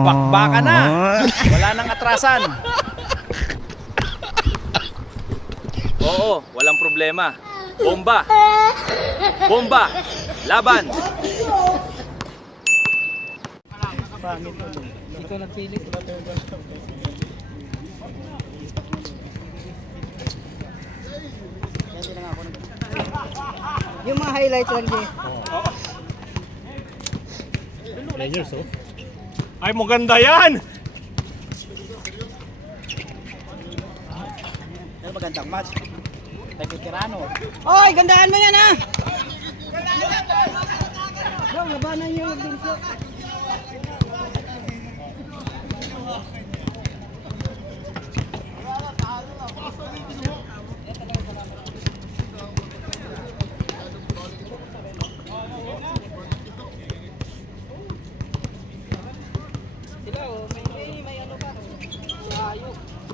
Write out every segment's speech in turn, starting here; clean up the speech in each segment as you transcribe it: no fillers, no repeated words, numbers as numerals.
Bakbaka na. Wala nang atrasan. Oo, walang problema. Bomba. Bomba. Laban. Ikaw nagpili. Yung mga highlights lang din. Players, oh. Ay, maganda yan! Pero magandang match. Nagkikirano. Oy, gandaan mo yan ha! Bro, labanan nyo yung binso.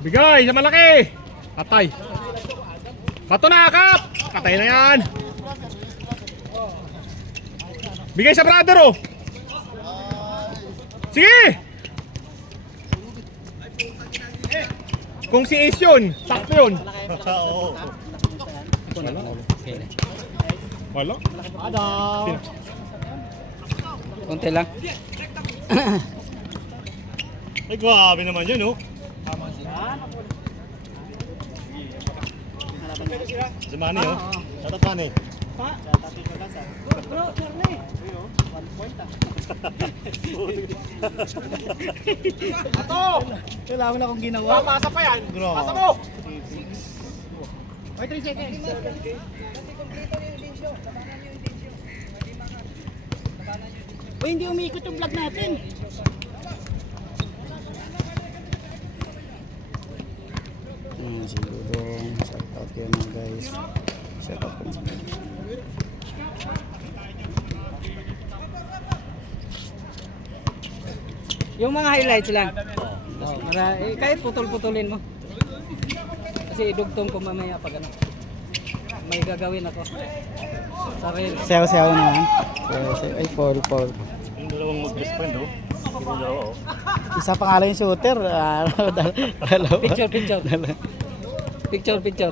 Bigay sa malaki! Patay! Pato na, Kap! Patay na yan! Bigay sa brother, oh! Sige! Kung si Ace yun, sakto yun! Wala? Konti lang. Ay, grabe naman yun, oh! Si Manny, oh. Shoutout Manny. Bro, Charlie. 1 point, ah. Ato! Kailangan akong ginawa. Pasa pa yan. Pasa mo! Wait, 3 seconds. Uy, hindi umiikot yung vlog natin. Si Dudong, shout out yun mga guys. Shout out po. Yung mga highlights lang. Kahit putol-putulin mo. Kasi idugtong ko mamaya pag ano. May gagawin ako. Sarili. Sayaw-sayaw naman. Ay, Paul. Yung dalawang mag-best friend, oh. Yung dalawa, oh. Isa pa nga lang yung shooter. Picture. So,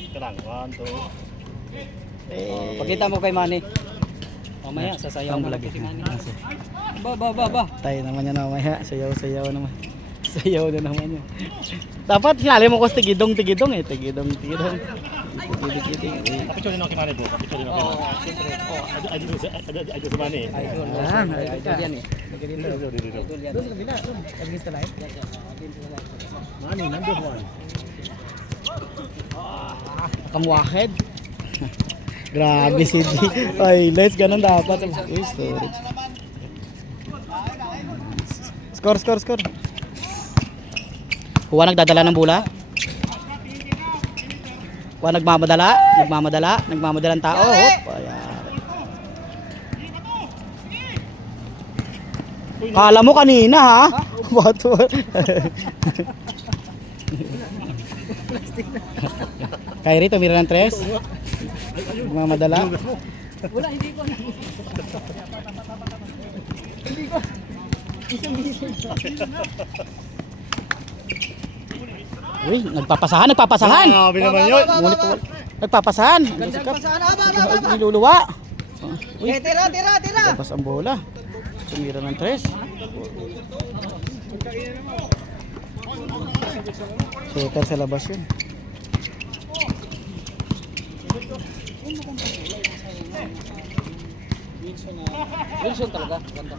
ito lang. 1, 2. Pakita mo kay Manny. Mamaya, sasayaw mo lagi si Manny. Ba. Tayo naman yan mamaya. Sayaw naman. Sayaw na naman yan. Dapat sinali mo ko sa tigidong eh. Tigidong. Kapicture din ako kay Manny, bro. Kapicture din ako kay Manny. Idol si Manny. Idol yan eh. Idol yan. Doon sa kabila. Against the light. Manny, number 1. Kamuwakid. Grabe si D. Ay, let's ganun dapat. Uy, storage. Score. Huwag nagdadala ng bola. Huwag nagmamadala ang tao. Hop, ayan. Kala mo kanina ha? Bato. Kyrie, tumira ng 3. Nagmamadala. Wala, hindi ko. Uy, nagpapasahan. Grabe naman yun. Ngunit nagpapasahan. Niluluwa. Uy, tira. Labas ang bola. Tumira ng 3. Shooter sa labas yun. Wilson talaga. Ganda.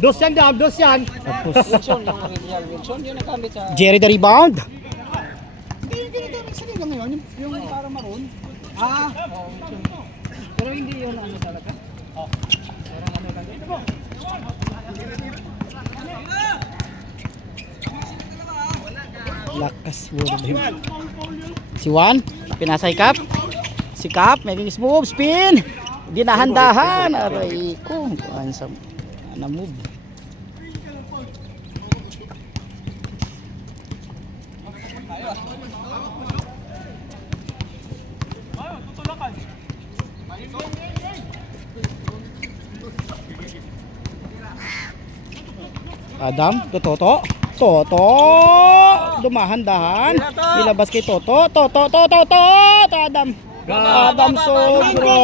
Dos yan. Tapos Wilson yung original. Wilson yung nagamit sa Jerry the rebound. Hindi nagamit sa liga ngayon. Yung parang maroon. Pero hindi yun ano talaga. Parang ano lang. Ito po. Lakas mo. Si Juan, pinasay Cap. Si Cap, making move, spin. Hindi nahandahan. Aray ko. Ano move. Adam, Toto. Toto! Dumahan-dahan. Nilabas kay Toto. Toto! Adam. Adam sobra.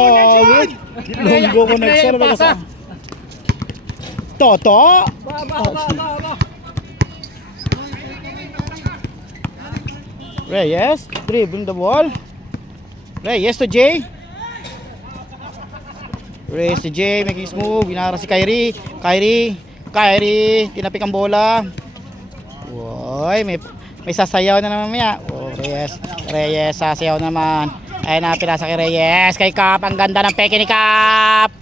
Lunggo connection. Toto! Reyes, dribbling the ball. Reyes to Jay. Reyes to Jay, making his move. Ginara si Kyrie. Kyrie, tinapik ang bola. Woy, may sasayaw na naman maya. Oh, Reyes, sasayaw naman. Ayun na, pinasa kay Reyes. Kay Cap, ang ganda ng peke ni Cap.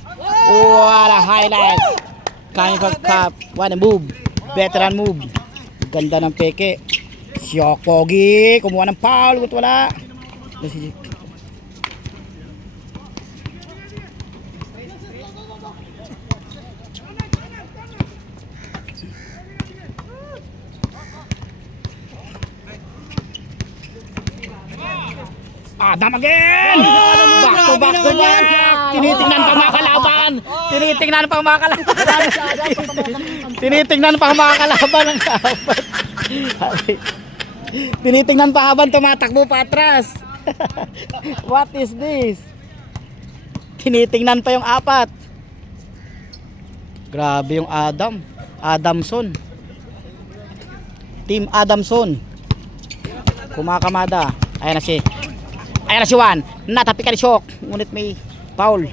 What a highlight. Kaya kag Cap, what a move. Veteran move. Ganda ng peke. Syok Pogi, kumuha ng foul, gut wala. Adam again! Back to back to back! Tinitingnan pa mga kalaban! Tinitingnan pa mga kalaban ng kapat. Tinitingnan pa habang tumatakbo pa atras. What is this? Tinitingnan pa yung apat. Grabe yung Adamson. Team Adamson. Kumakamada. Ayan na si Juan. Natapik ka ni Shock. Ngunit may foul.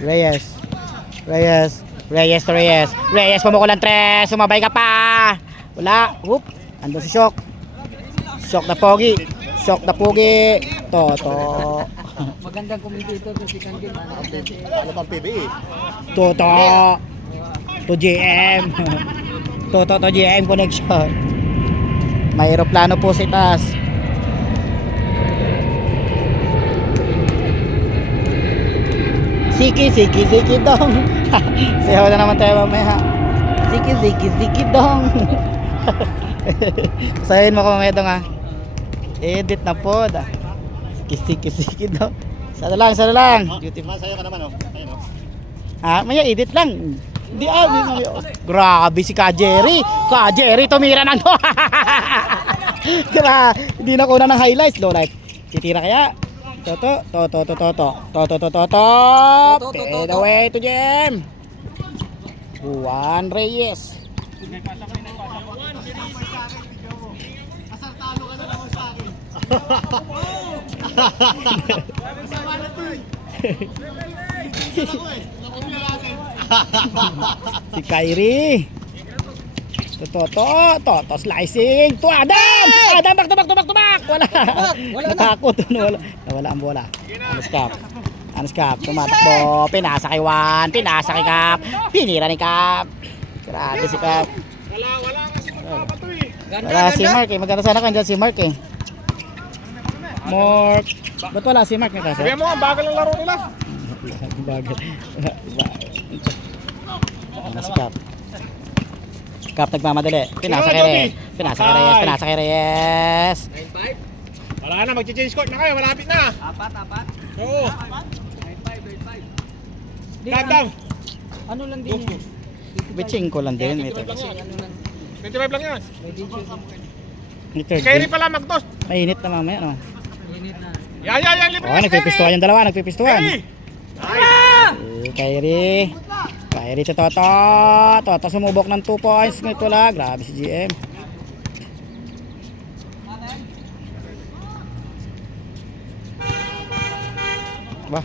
Reyes pumukulan tres. Sumabay ka pa. Wala. Whoop. Andun si Shock. Shock na Pogi. Toto. Magandang commentator to si Kangin. Ano bang PBE? Toto. To GM. Toto to GM connection. May aeroplano po sa itaas. Siki dong. Sayaw na naman tayo mamaya. Siki dong. Sayahin mo ko mamaya dong ha. Edit na po. Siki dong. Sana lang. Masayo ka naman oh. Ayun oh. Maya edit lang. Di grabe si Jerry tumira ng hindi na kuna ng highlights. Low light. Titira kaya. Toto. Fade away to Jem. Juan Reyes. Si Kyrie. Toto slicing to Adam back to back. Wala. Natakot. Nawala ang bola. Anas Cap tumatakbo. Pinasa kay Juan. Pinasa kay Cap. Pinira ni Cap. Grabe si Cap. Wala si Mark eh. Maganda sana kung dyan si Mark eh. Ba't wala si Mark na kasi? Sabihan mo, ang bagal ang laro nila. Bagal. Anas Cap. Cap nagmamadali. Pinasa kay Reyes. Wala na, mag-change court na kayo, malapit na. Apat. Oo. 9-5. Down. Ano lang din yun? Bitching ko lang din. 25 lang yan. May 30. Kyrie pala mag-toss. Mainit na mamaya no. Init na. Yan, libre na si Nagpipistuhan yung dalawa. Kyrie. Kyrie si Toto sumubok ng 2 points. Ngayon wala. Grabe si GM. Bah.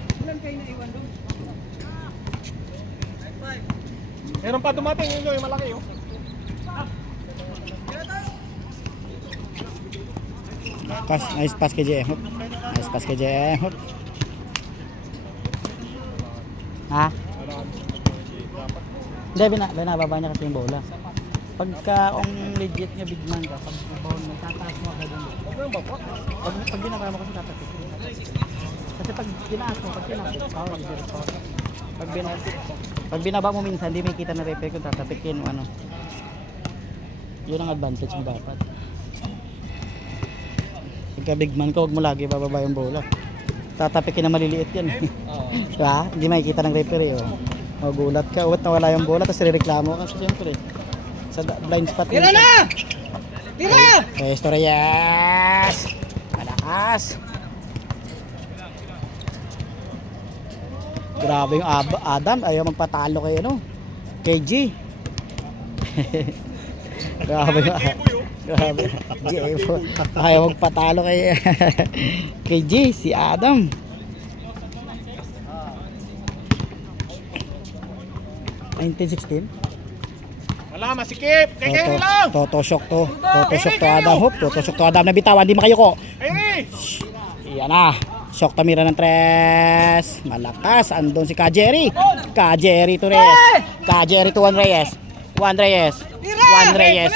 Meron pa dumating yun yung malaki oh. Nice pass kay GM. Ha? Hindi, binababa niya kasi yung bola. Pagka kung legit nga big man ka, pag ball mo, tataas mo agad yung bola. Pag binaba mo kasi tatapik. Kasi pag tinaas mo, power. Pag binaba mo minsan, hindi may kita na repair kung tatapikin mo ano. Yun ang advantage mo dapat. Pagka big man ka, huwag mo lagi bababa yung bola. Tatapikin na maliliit yan. Oo. Diba? Hindi makikita ng referee. Oh. Magulat ka, uwat nawala yung bola, tapos rireklamo ka. So, siyempre, sa blind spot. Tira na! Tira! Resto Reyes! Malakas! Grabe yung Adam, ayaw magpatalo kay ano, KG. Grabe yung grabe. Jepo. Ayaw magpatalo kay KG, si Adam. (1916) Wala, masikip. Kay Kerry lang. Toto-shock to Adam. Hop, toto-shock to Adam na bitawan, di makayuko. Kerry. Iyan na. Shock Tamira ng tres. Malakas. Andun si Kajeri. Kajeri to Reyes. Kajeri to Juan Reyes. Juan Reyes. Juan Reyes.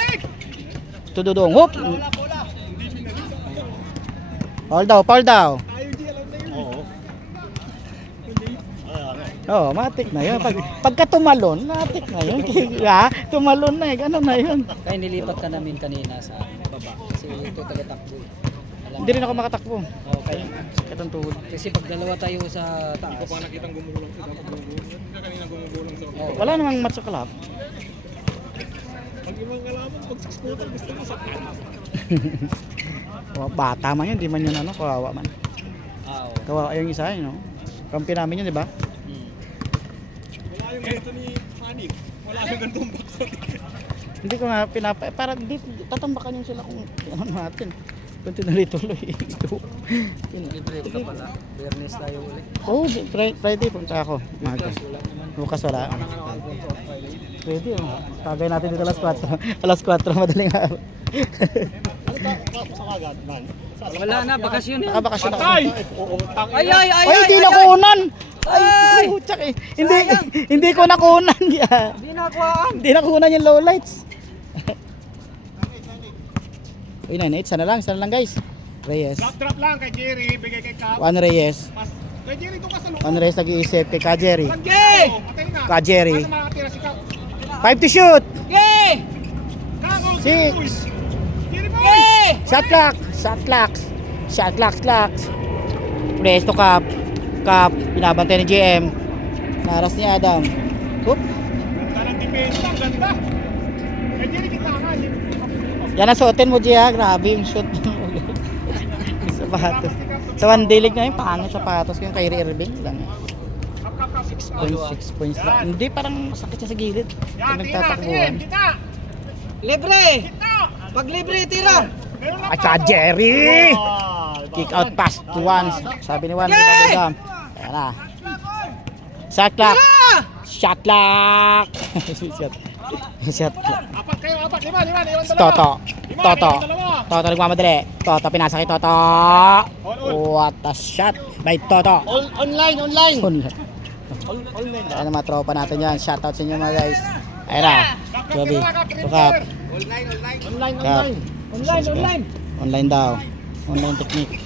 To Dudong. Hoop. Paul daw. Oo. Oh, matik na yun. Pagka tumalon, matik na yun. Ha? Tumalon na eh. Ganun na yun. Kaya nilipat ka namin kanina sa baba. Kasi ito taga-takbo. Alam Hindi rin ako makatakbo. Okay. Katong tuhod. Kasi pag dalawa tayo sa taas. Nakitang gumugulang sa kanina gumugulang sa Wala namang match sa club. Pag ibang kalaban, pag 6 quarter, gusto mo sa Oh, bata man yun, di man yun ano, kawawa man. Oo. Kawawa yung isa yun, no? Kampi namin yun, di ba? Wala yung ganito ni Manik. Wala yung ganitong box. Hindi ko nga para di tatambakan yung sila kung ano natin. Kung tinuloy-tuloy. Libre ka pala. Fairness tayo ulit. Oh, Friday punta ako. Maga. Bukas wala. Pwede oh. Tagay natin dito alas 4. Alas 4 madaling araw. Sa kagat, man. Wala na, bakasyon yan. Nakabakasyon ako. Patay! Oo. Ay, ay, ay, Ay, hindi nakunan. Ay, putsak eh. Hindi ko nakunan. Hindi nakuhaan. Hindi nakunan yung low lights. Uy, 9-8. Sana lang guys. Reyes. Drop lang kay Jerry, bigay kay Cap. Juan Reyes. Kay Jerry ito ka sa loob. Juan Reyes nag-iisip kay Kajeri. Okay! Patay na. Kajeri. Ano makatira si Cap? 5 to shoot. Okay! Kako! 6. Jerry boy! Okay! Shot clocks. Presto Cup. Pinabantay ni GM. Naras ni Adam. Oop. Ganda ng depensa, ang ganda. Kay Jerry kita ka. Yan ang suotin mo, Gia. Grabe yung shoot. Sapatos. Sa one dilig na yung pangit sapatos ko yung kay Irving lang. 6 points lang. Hindi, parang sakit siya sa gilid. Pag nagtatakbuhan. Kita! Libre! Pag libre, tira! At saka Jerry! Kick out pass to one. Sabi ni Juan, di ba Budam? Ayan na. Shot clock. Shot clock. Shot clock. Apat kayo, apat, lima, iwan Toto nagmamadali. Toto pinasa kay Toto. What a shot by Toto. Online. Ayan ang mga tropa natin yan. Shoutout sa inyo mga guys. Ayan na. Joby. Tukap. Online. Online daw. Online technique.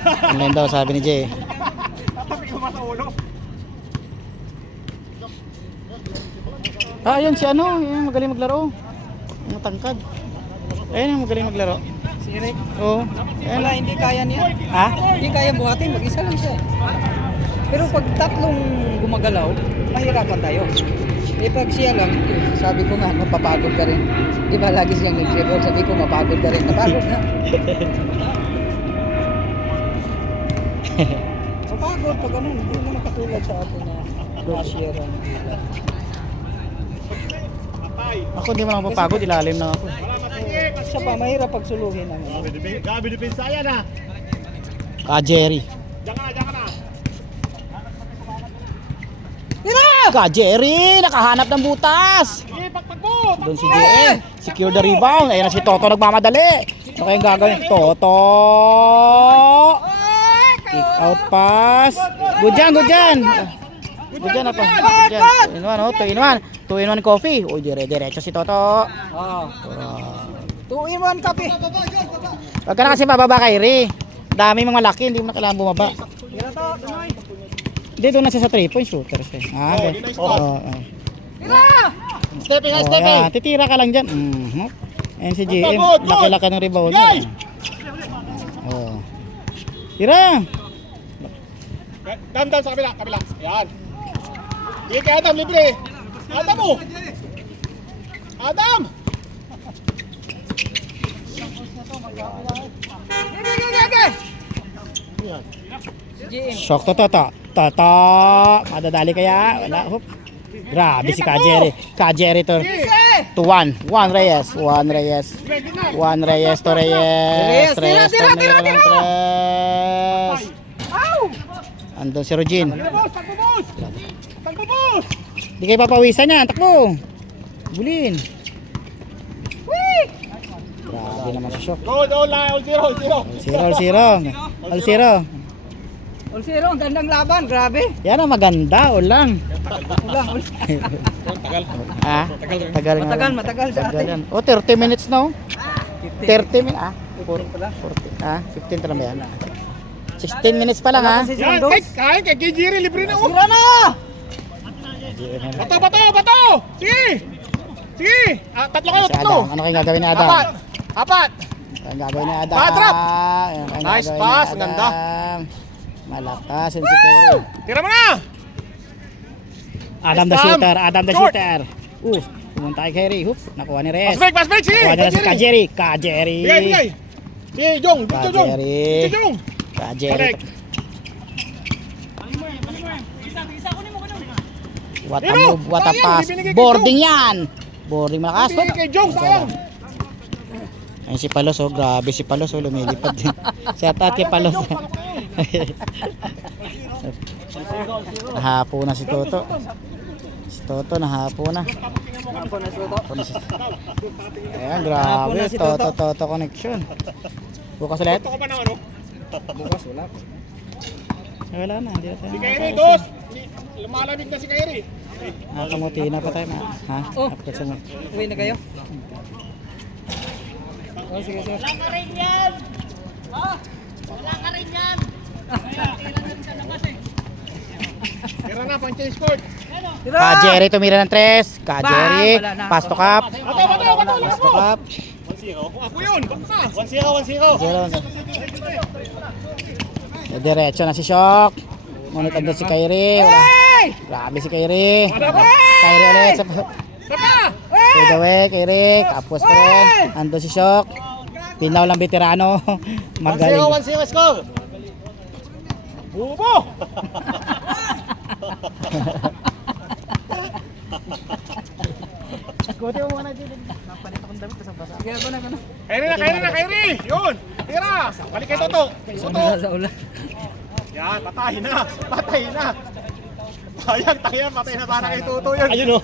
Online daw sabi ni Jay. Ayun si ano, yung magaling maglaro. Yung matangkad. Ayun yung magaling maglaro. Si Rick. Oo. Ayun. Wala, hindi kaya niya. Ha? Hindi kaya buhatin, mag-isa lang siya. Pero pag tatlong gumagalaw, mahirapan tayo. Eh pag siya lang, sabi ko nga, mapapagod ka rin. Di ba lagi siyang nag-dribble, sabi ko mapagod ka rin. Napagod na. Mapagod pag ano, hindi naman katulad sa atin na cashier ang Ako hindi mo lang mapapagod, ilalim na ako. siya pa, mahirap pagsuluhin ang ano. Gabi depensa yan ah. Jerry. Diyan ka na. Jerry, nakahanap ng butas. Sige, pagpagpo! Doon si JM, secure the rebound. Ayun na si Toto nagmamadali. Ano kayong gagawin? Toto! Kick out pass. Good dyan. Good dyan apa? Good dyan. 2-in-1 coffee. Uy, diretso si Toto. Oo. 2-in-1 kape. Huwag ka na kasi bababa kay Ray. Dami mga laki, hindi mo na kailangan bumaba. Tira to, Pinoy. Hindi, doon na siya sa 3-point shooter siya. Okay. Tira! Stepping. Yan. Titira ka lang dyan. Ayan si GM. Laki-laki ng rebound niya. Oh. Tira! Dam sa kabila. Yan. Sige kay Adam, libre. Adam mo. Adam! Yan. Shock to. Toto! Madadali kaya? Wala. Hop. Grabe si Kajeri. Kajeri to. To 1. 1 Reyes. 1 Reyes. 1 Reyes to Reyes. Reyes to Reyes. Andun si Rogin. Takbo, boss! Di kayo papawisan yan. Takbo. Bulin. Grabe naman si Shock. Go, all zero. All zero. All zero, ang gandang laban, grabe. Yan ang maganda. Ulang. Ulang. Ah, tagal nga. Matagal sa Tagal atin. yan. Oh, 30 minutes na oh. 30 minutes. 15 pala. 15 pa lang ba yan? 16 minutes pa lang ha. Kasi Yan, silang dos. kain kay Kijiri, libre na. Sira na! Bato! Sige! Tatlo kayo, Si tatlo. Adam. Ano kayong gagawin ni Adam? Apat! Ano kayong gagawin ni Adam? Bad trap! Ano kayong Nice gagawin ni pass, Adam? ganda. Malakas yung si Curry. Tira mo na! Adam the Nice shooter. jump. Adam the Short. shooter. Pumunta kay Kerry. Hup, nakuha ni Reyes. Pass break, sige! Nakuha nila si Kajeri. Kajeri. Bigay! Si Jong, dito Jong! Kajeri. Si Jong! Kajeri. Correct! What a Pero, move, what a sayang, pass. ibinigay kay Boarding yan. Boarding malakas. Bigay kay Jong, sayang! Ayun si Palos, oh, grabe si Palos, oh, lumilipad din. Shout out kay Palos. Nahapo na si Toto. Si Toto nahapo na. Nahapo na si Ayan, Nahapo grabe. na si Toto. Toto connection. Bukas ulit? Ito ko pa ng ano? Bukas wala. Wala na, hindi na tayo. Si Kairi, dos! Lumalamig na si Kairi. Nakamuti na pa tayo. Ha? Oh. Update sa mo. Uwi na kayo? Oh, sige. Tira na, pang change court. Tira! Kajeri tumira ng 3. Kajeri. Bang! Wala na. Pass to cup. Bato! Pass to cup. Ako yun, bato na! 1-0. Diretso na si Shock. Ngunit andun si Kairi. Wala. Grabe si Kairi. Kairi ulit. Sapa! Fade away, Kairi. Kapos pa rin. Andun si Shock. Pinaw lang veterano. 1-0 Magaling. score! Bubo! Sige, ako na. Kairi! Yun! Tira! Balik kay Toto! Toto! Sa ulan. Yan, patay na! Ayan, patay na sana kay Toto yun! Ayun o!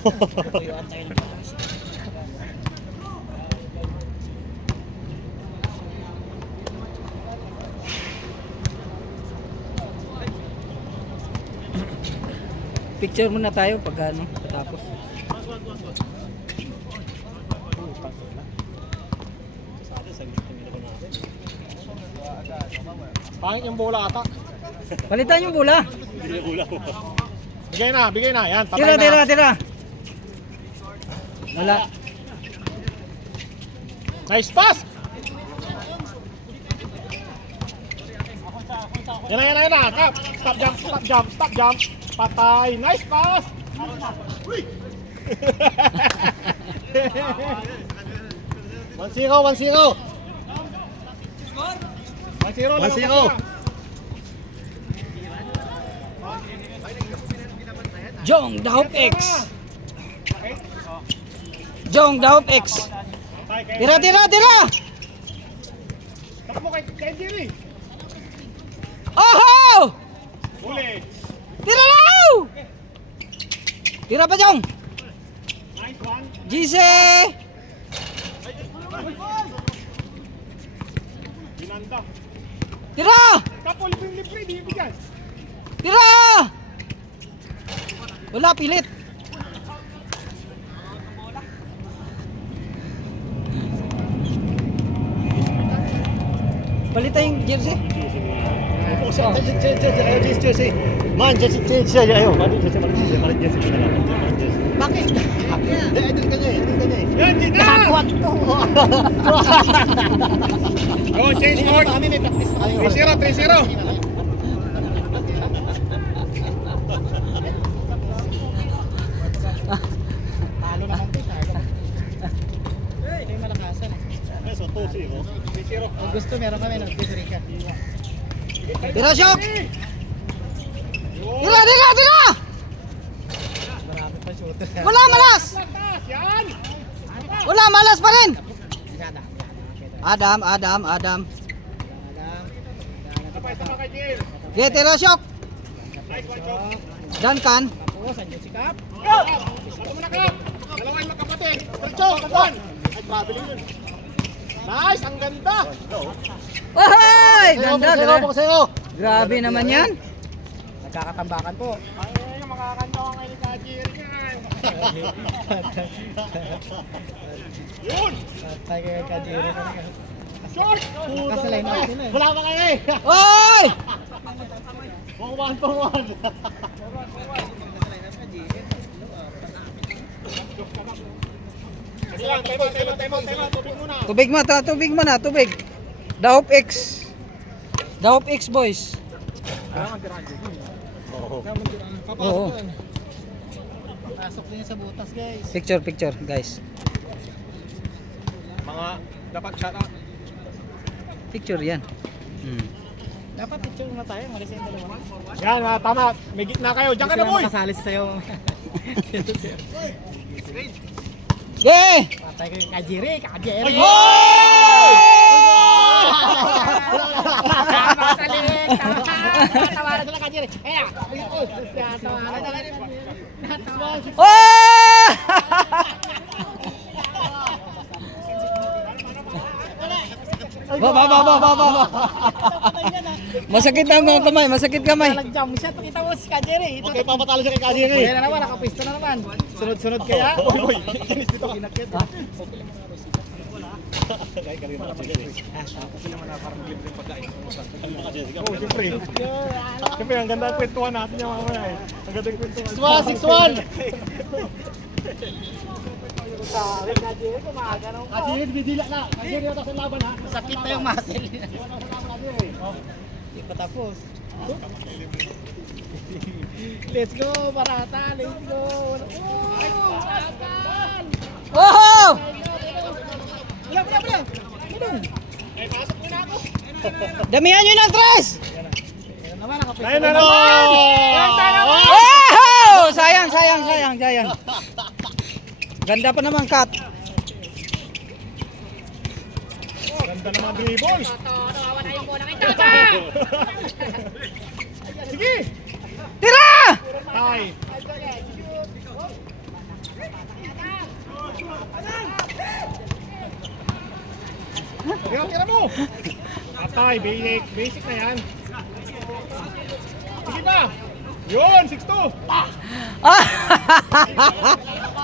Picture muna tayo pag ano, patapos. Pangit yung bola ata. Palitan yung bola. Bigay na. Yan, patay na. Tira. Wala. Nice pass! Yan na. Kap. Stop jump. Patay. Nice pass! One zero. 1-0. Jong Dahop X. Tira. Takbo kay Jerry. Oh! Uli. Tira lang! Tira pa, Jong. Nice one. Gise! Binanda. Tira! Kapo, libre, di ibigay. Tira! Wala, pilit. Palitan yung jersey. jersey. Man, jersey. Ayaw. Jersey. Bakit? Idol ka niya eh. Yan, di na! Oh, change court. 3-0, 3-0. Talo naman to. Ito yung malakasan eh. So, 2-0. 3-0. Kung gusto, meron kami nag-free ka. Tira, Shock! Tira, tira, tira! Marami pa shooter. Wala, malas! Yan! Wala, malas pa rin! Adam, Adam, Adam. Sabay-sabay kay Jill. Okay, tira, Shock! Nice one, Chok. Duncan. Tapos, andyan si Cap. Ano mo na, Kap? Dalawa yung magkapatid. Chok, kapan. Ay, traveling yun. Nice, ang ganda. Ay, ganda, Sa'yo, ganda. sa'yo. Grabe naman yan. Nagkakatambakan po. Ay, yung makakanta ko ngayon ka, Jill. Yun! Patay kayo Kajiro. Short! Nakasalay na sila eh. Wala pa kayo eh. Oy! Pang 1. Kasi lang, time out. Tubig muna. Tubig mo, tubig mo na, tubig. Dahop X. Dahop X, boys. Oo. Pasok din sa butas guys. Picture, picture, guys. Mga dapat shut up. Picture yan. Dapat picture na tayo. Malis yung dalawa. Yan, tama. May gitna kayo. Diyan ka na, boy! Makasali sa'yo. Yeah! Patay kayo Kajiri. Kajiri. Nakasalik. Tawaran sila Kajiri. Kaya. Oh! Ba. Masakit na mga kamay, masakit kamay. Nag-jump shot. Pakita mo si Kajiri. Ito. Okay, papatalo siya kay Kadiri. Kaya na naman. Nakapisto na naman. Sunod-sunod kaya. Boy, kinis dito. Kinakit. Oh, siyempre. Siyempre, ang ganda ang kwentuhan natin yung mamaya eh. Ang ganda yung kwentuhan. 6-1. Kadiri, bidila na. Kadiri, ito sa laban ha. Sakit na yung muscle. Hindi pa tapos. Let's go, Barata. Let's go. Oh! Bula. Ay, pasok muna ako. Damihan nyo ng tres! Ayun naman, nakapisto. Ayun na naman! Oh! Sayang. Ganda pa naman, Kat. Ganda naman dribble. Sige! Tira! Ay! Tira mo! Atay, basic na yan. Sige pa! Yun, 6-2!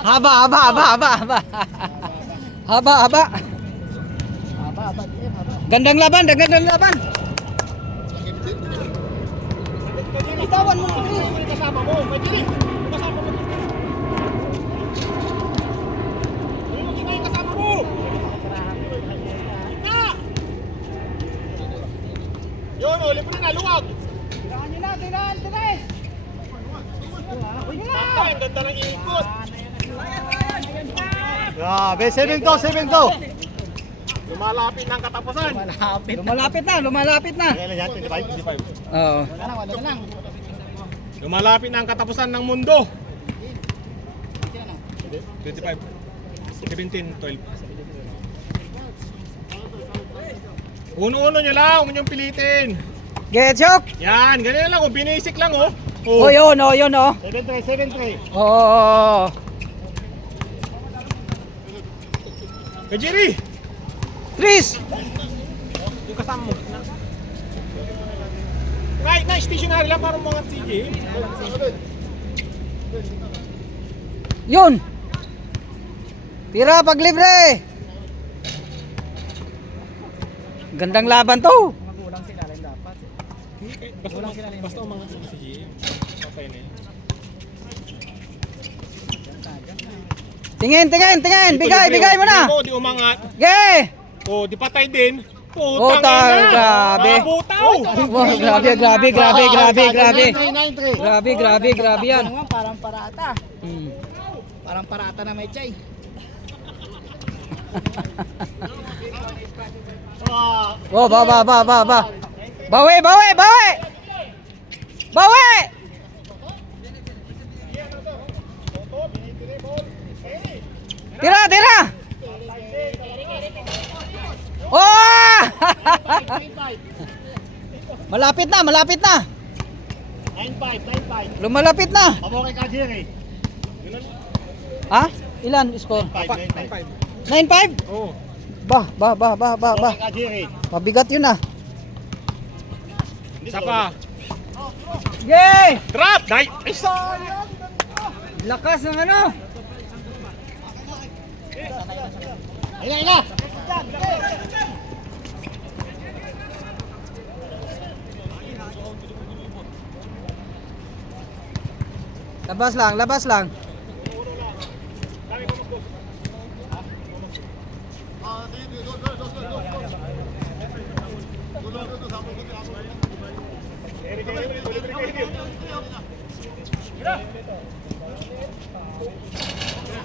Haba. Gandang laban. Itawan mo na, Chris! Yung kasama mo, Kadiri! Yung kasama mo! Yung kasama mo! Gitna! Yun, ulit mo na, luwag! Ang ganda ng ikot! Grabe, 7-2. Lumalapit ng katapusan! Lumalapit na. Kailan yan? 25? Oo. Wala na lang. Lumalapit na ang katapusan ng mundo! 25 17, 12 Uno-uno nyo lang, huwag nyo pilitin! Get shock. Yan, ganyan lang, binasic lang oh! Oh, yun. 7-3. Oh. Kajiri! Tris. Yung kasama mo. Kahit na stationary lang parang mga CJ. Yun. Tira pag libre. Gandang laban to. Magulang sila rin dapat. Basta mga CJ. Okay na yun. Tingin. Bigay mo na. Di umangat. Ge! Oh, di patay din. Putang Putang ina. grabe. Butaw. Wow, grabe. 9-3. Grabe yan. Ano nga, parang parata. Hmm. Parang parata na may chay. Oh, ba. Bawi! Tira! Oh! Malapit na. 9-5. Lumalapit na. Amo kay Kajiri. Ha? Ilan score? 5. 9-5? Oh. Ba. Kay Kajiri. Mabigat yun ah. Isa pa. Yay! Drop. Nice. Ay, sayang. Lakas ng ano? Ina. Labas lang.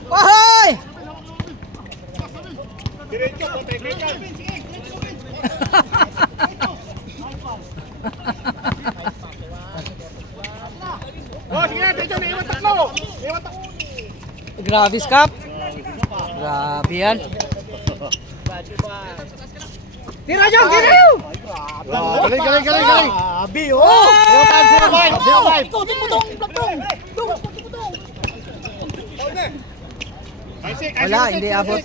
Wahoy! Diretso, patay kay Jan. Oh, sige na, diretso na. Iwan tatlo. Grabe, Skap. Grabe yan. Tira Jong! Galing. Abi, oh! 0-5. Ikaw, din mo tong platong. Wala, hindi abot.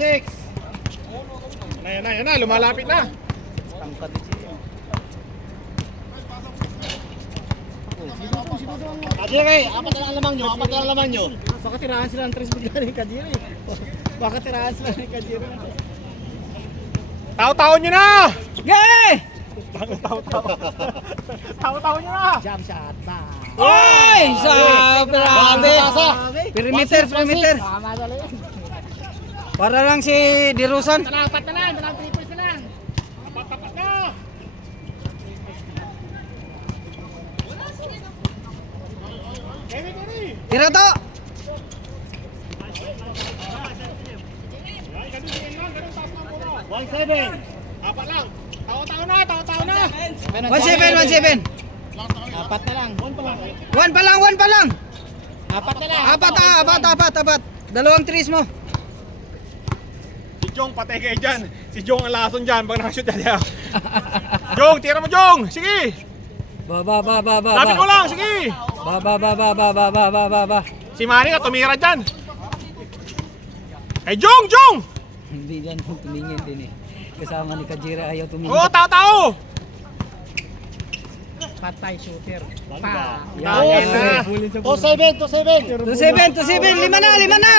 Yan na, lumalapit na. Kajiri, apat na lang lamang nyo. Baka tirahan sila ng 3 bigla ni Kajiri. Baka tirahan sila ni Kajiri. Tao-tao nyo na! Yay! Tao-tao nyo na! Jump shot ba? Oy! Grabe! Perimeter. Tama dali. Para lang si Dirusan. Apat na lang, 3 points na lang. Tapat na! Tira to! One seven. Apat lang. Tao-tao na! 1-7. Apat na lang. One pa lang. Apat na lang. Apat. Dalawang trees mo. Si Jong, patay kayo dyan. Si Jong ang lason dyan pag nakashoot dyan. Jong, tira mo Jong! Sige! Ba. Lapit mo lang, sige! Ba. Si Manny na tumira dyan. Kay Jong! Hindi yan tumingin din eh. Kasama ni Kajira ayaw tumingin. Oo, tao-tao! Patay shooter. Yan na. 2-7. 2-7. 5 na.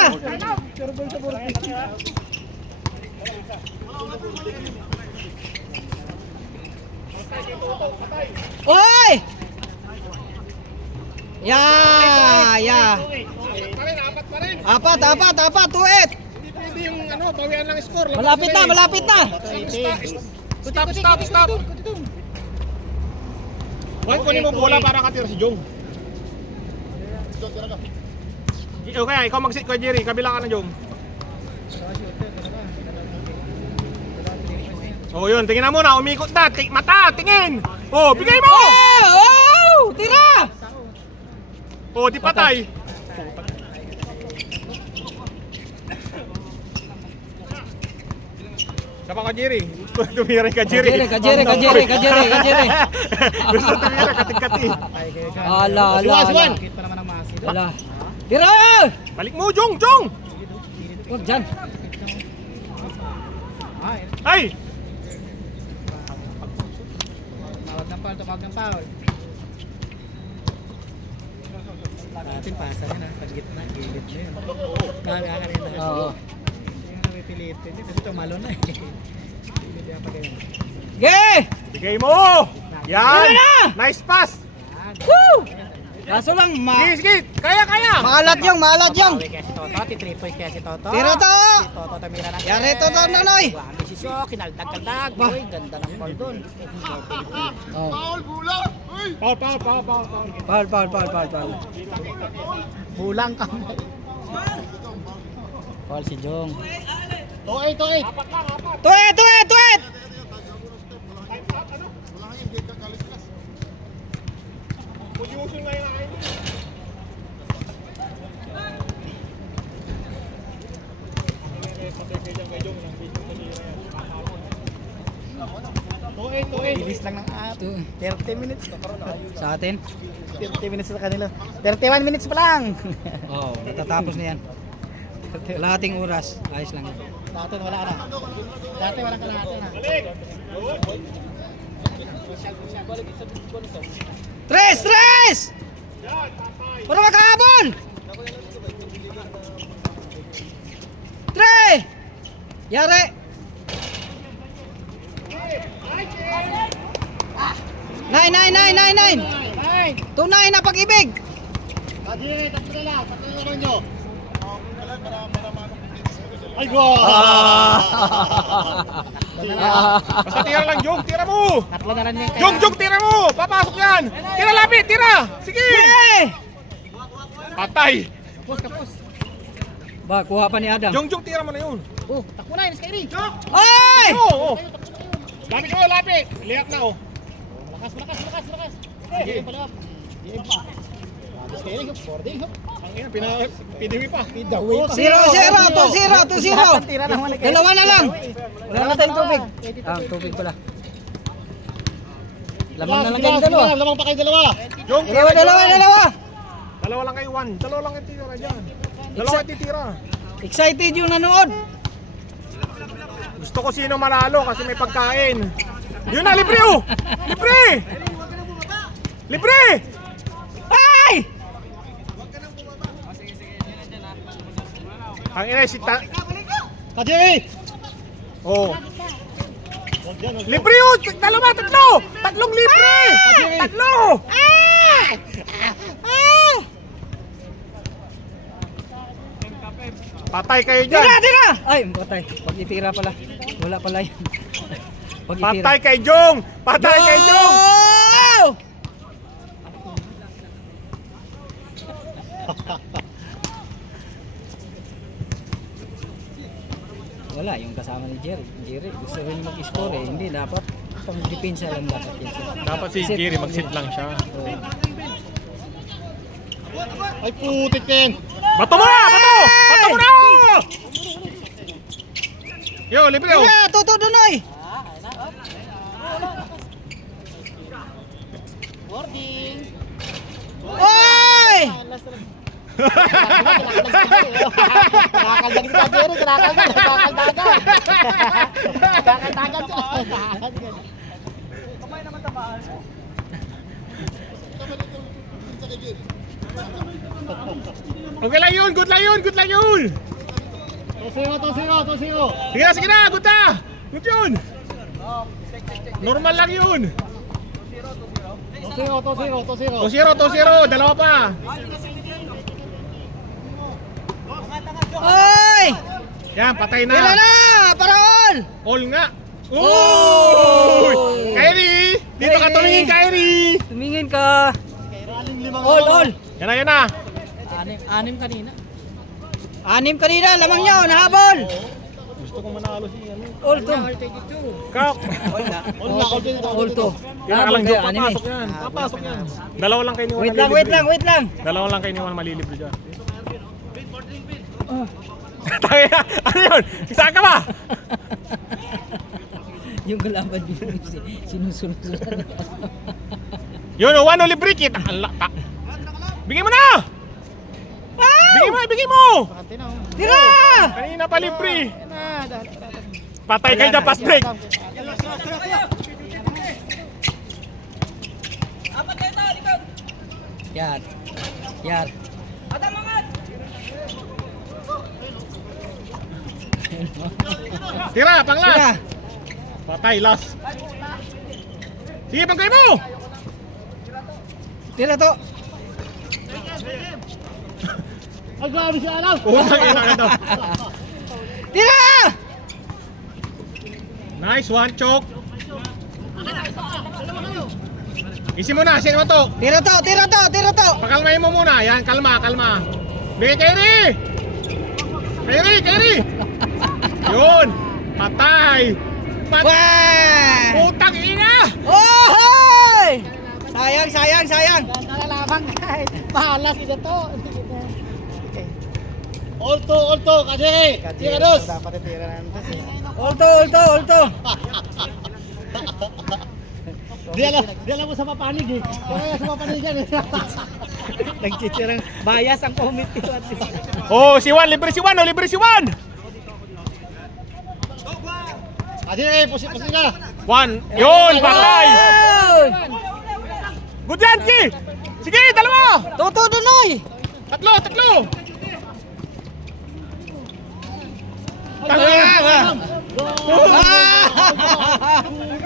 Oy! Ya. Apat. 2-8. Hindi pwede yung bawian lang score. Malapit na. Stop. Huwag kunin mo bola para katira si Jong. Okay, ikaw mag-sit ko, Jerry. Kabila ka na, Jong. Oh, yun. Tingnan mo na. Umikot na. Mata. Tingin. Oh, bigay mo! Oh! Tira! Oh, di patay. Sapa ka, Jerry. Gusto tumira ka, Jerry. Kajere. Gusto tumira, kating-kati. Ala. Kita naman ang masid. Ala. Tira! Balik mo, Jong! Huwag dyan. Ay! Tumawag ng foul. Natin pasa yan ha, sa gitna, gilid na yun. Kanina. Oo. Yung napipilitin din kasi tumalo na eh. Hindi niya pa ganyan. Ge! Bigay mo! Yan! Tira na! Nice pass! Woo! Kaso lang, Sige, sige. Kaya. maalat yung. Bawi kaya si Toto, titripoy kaya si Toto. Tira to! Si Toto tumira ng Yari to, Nonoy! Wami si Syo, kinaldag-kaldag. Uy, ganda ng ball dun. Oh. Foul. Bulang ka. Foul si Jong. Tuit! Tuwet! Tuit! Bilis lang ng 30 minutes. Sa atin? 30 minutes sa kanila. 31 minutes pa lang. Oo, natatapos na yan. Kalahating oras, ayos lang yan. Dati wala ka na. Dati walang kalahati na. Tres! Para makahabol! Tre! Yari! Nine! Tunay na pag-ibig! Kaji, tatlo na naman nyo. Ay, go! Basta tira lang, Jong. Tira mo. Tatlo na lang yung Jong, tira mo. Papasok yan. Tira lapit, tira. Sige. Patay. Ba, kuha pa ni Adam. Jong, tira mo na yun. Oh, takbo na yun, Skyrie. Ay! Oo. Lapit. Lihat na, oh. Lakas. Sige pala. Sige pa. Skyrie, boarding. Ang ina, pidiwi pa. Pidawi pa. 2-0. Tira naman na Dalawa na lang. Wala na tayong tubig. Tubig pala. Lamang na lang kayo dalawa. Lamang pa kayo dalawa. Jong, Dalawa. Dalawa lang kayo, one. Dalawa lang yung tira dyan. Dalawa yung titira. Excited yung nanood. Gusto ko sino manalo kasi may pagkain. Yun na, libre oh! Libre! Ay! Ang ina si Kaji! Oh. Libre oh! Tatlo! Tatlong libre! Tatlo! Patay kayo dyan! Tira! Ay, patay. Pag itira pala. Wala pala yan. Pag itira. Patay kay Jong! Patay kay Jong! Wow! Wala, yung kasama ni Jerry. Jerry, gusto rin mag-score eh. Hindi, dapat pang depensa lang dapat yan. Dapat si Sit. Jerry mag-sit lang siya. Oo. Ay, putik din! Bato mo na! Bato mo na! Yo, libre oh! Tira, Toto Dunoy! Boarding. Oy! Kinakaldag si Kajeri, kinakaldagan. Okay lang yun! Good lang yun! 2-0. Sige na! Good na! Good yun! Normal lang yun! 2-0. 2-0! Dalawa pa! Oy! Yan, patay Tira na! na! Para all! All nga! Uy! Kyrie! Dito ka tumingin, Kyrie! Tumingin ka. All. Yan na! Anim kanina. 6 kanina, lamang niya, nahabol. Gusto kong manalo si ano. All to. Kak! All to. Yan ka lang, Jong. Anim eh. Papasok yan. Dalawa lang kayo ni Juan Wait malilibre. lang. Dalawa lang kayo ni Juan malilibre dyan. Tangina! Ano yun? Saan ka ba? Yung kalaban yun, sinusunod. Yun, Juan, o libre kita. Bigay mo na! Bigay mo! Tira! Kanina pa libre. Patay kayo dyan, pass break. Yan. Tira, panglas. Tira. Patay, last. Sige, pangkay mo! Tira to. Ay, grabe si Alam. Utang ina ka to. Tira! Nice one, choke. Isi mo na, sino mo to? Tira to, tira to, tira to! Pakalmahin mo muna. Yan, kalma, kalma. Bigay, Kerry! Kerry! Yun! Patay! Wah! Utang ina! Oh, hoy! Sayang. Nalalaban kahit mahalas kita to. Olto, kasi. Tira dos. Dapat tira na ito siya. Ulto. Di alam mo sa papanig eh. Kaya sa papanig yan eh. Nagchichirang bias ang committee. Oh, si Juan, libre si Juan, oh, libre si Juan! Kasi pusin ka. Juan, yun, patay! Good yan, Ki! Sige, dalawa! Toto Dunoy! Tatlo!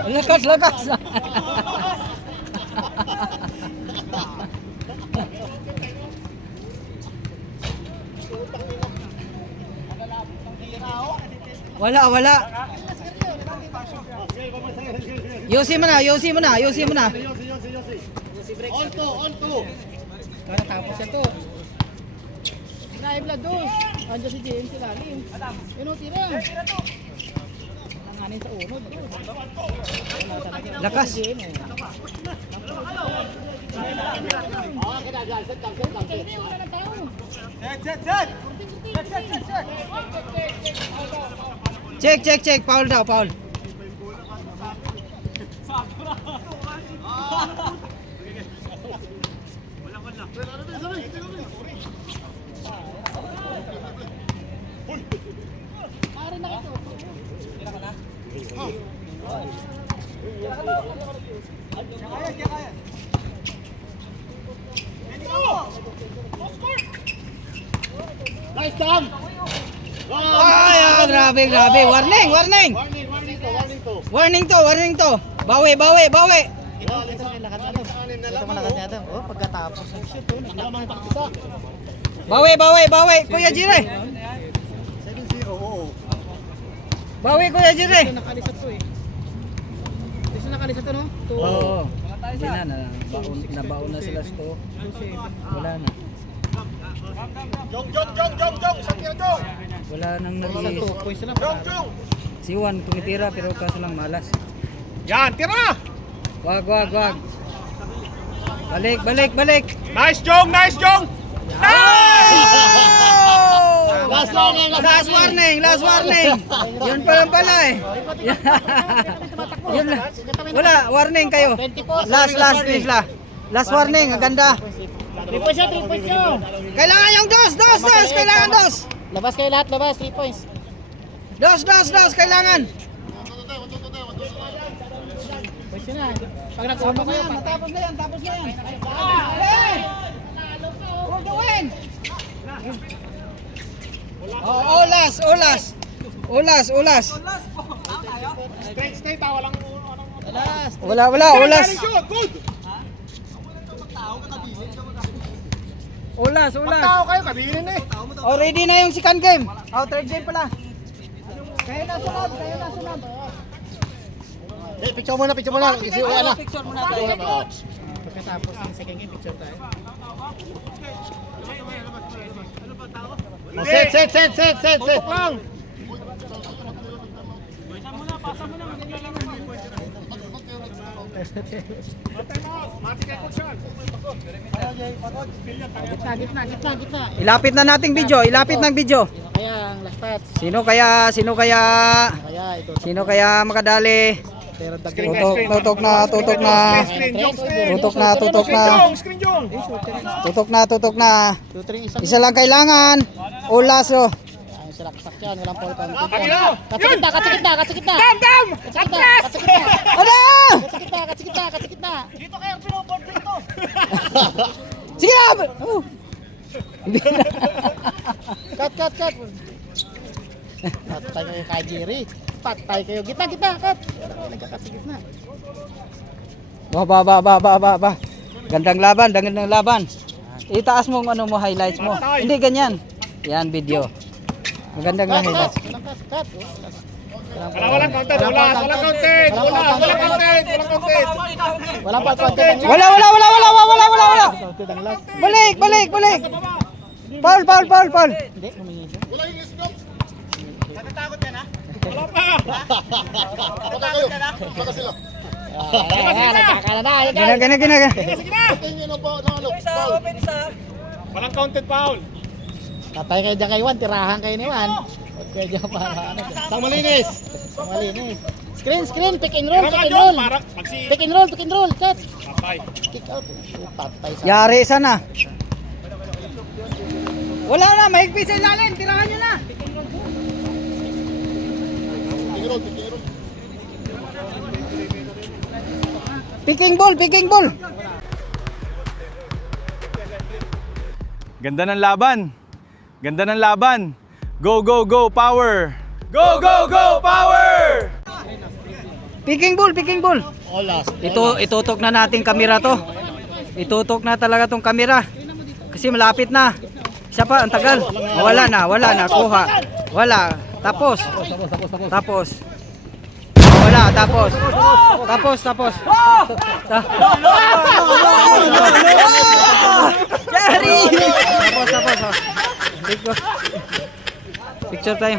Lakas. Wala. Yosi mo na. Olto. Para tapos ito. Naibla dos. Andiyan si James sila. Yun o, tira. Nanganin sa uno. Lakas. Check. Foul daw. Nice down. Ay, grabe. Warning. Warning to. Bawi. Ito malakas niya ito. Oh, pagkatapos. Bawi. Kuya Jire. 7-0. Oo. Bawi, Kuya Jire. Nakalisat to eh. Ito nakalisat to no? Oo. Hindi na. Nabaon na sila sto. Wala na. Jong! Saan kaya, Jong? Wala nang nag-iis. Points sila. Jong! Si Juan tumitira pero kaso lang malas. Yan, tira! Wag. Balik. Nice, Jong! Nice! Last Last warning. Yun pala eh. Yun lang. Wala, warning kayo. Last please la. Last warning, ang ganda. 3 points yun. Kailangan yung dos. Kailangan dos. Labas kayo lahat, 3 points. Dos, kailangan. Points yun na. Pag nakuha mo kayo, Tapos na yan. Hey! For the win! Oh, ulas. Straight, walang Wala, ulas. Good! Ulas. Tao kayo, kabilin eh. Oh, ready na yung second game. Oh, third game pala. Kayo na sunod. Picture mo na. Kasi uwi na. Picture muna tayo. pagkatapos ng second game, picture tayo. Set. Tutok lang. Mati kay coach yan. Gitna. Ilapit na nating video. Kaya ang last touch. Sino kaya Kaya ito. makadali? Pero Screen, Tutok na. Screen, Jong, screen. Tutok na. Screen, Jong. Tutok na. 2-3 isang. Isa lang kailangan. Ulas oh. Ayun sila kasakyan, walang foul count. Yun! Katsikita. Dam! Atras! Ano? Katsikita. Dito kayo pinoboard dito. Sige na. Oh. Cut. Patay kayo kay Jerry. Patay kayo. Gitna, cut. Nagkakasigit na. Ba. Gandang laban. Itaas mo ang ano mo, highlights mo. Hindi ganyan. Yan, video. Magandang na highlights. Walang content. Walang content. Walang pa content. Wala. Balik. Paul. Hindi, humingi siya. Wala pa. Gina. Walang content, Paul. Tatay kayo dyan kay Juan, tirahan kayo ni Juan. Huwag kayo dyan para ano. Sang malinis. Screen, pick and roll. Para pag si Pick and roll, cut. Patay. Kick out. Patay sa... Yari sana. Wala na, mahigpit sa ilalim. Tirahan nyo na. Picking ball. Ganda ng laban. Go, power. Go, power. Picking ball. Olas. Itutok na natin kamera to. Itutok na talaga tong kamera. Kasi malapit na. Isa pa, ang tagal. Wala na, kuha. Wala. Tapos. Wala, tapos. Jerry! Tapos. Picture tayo.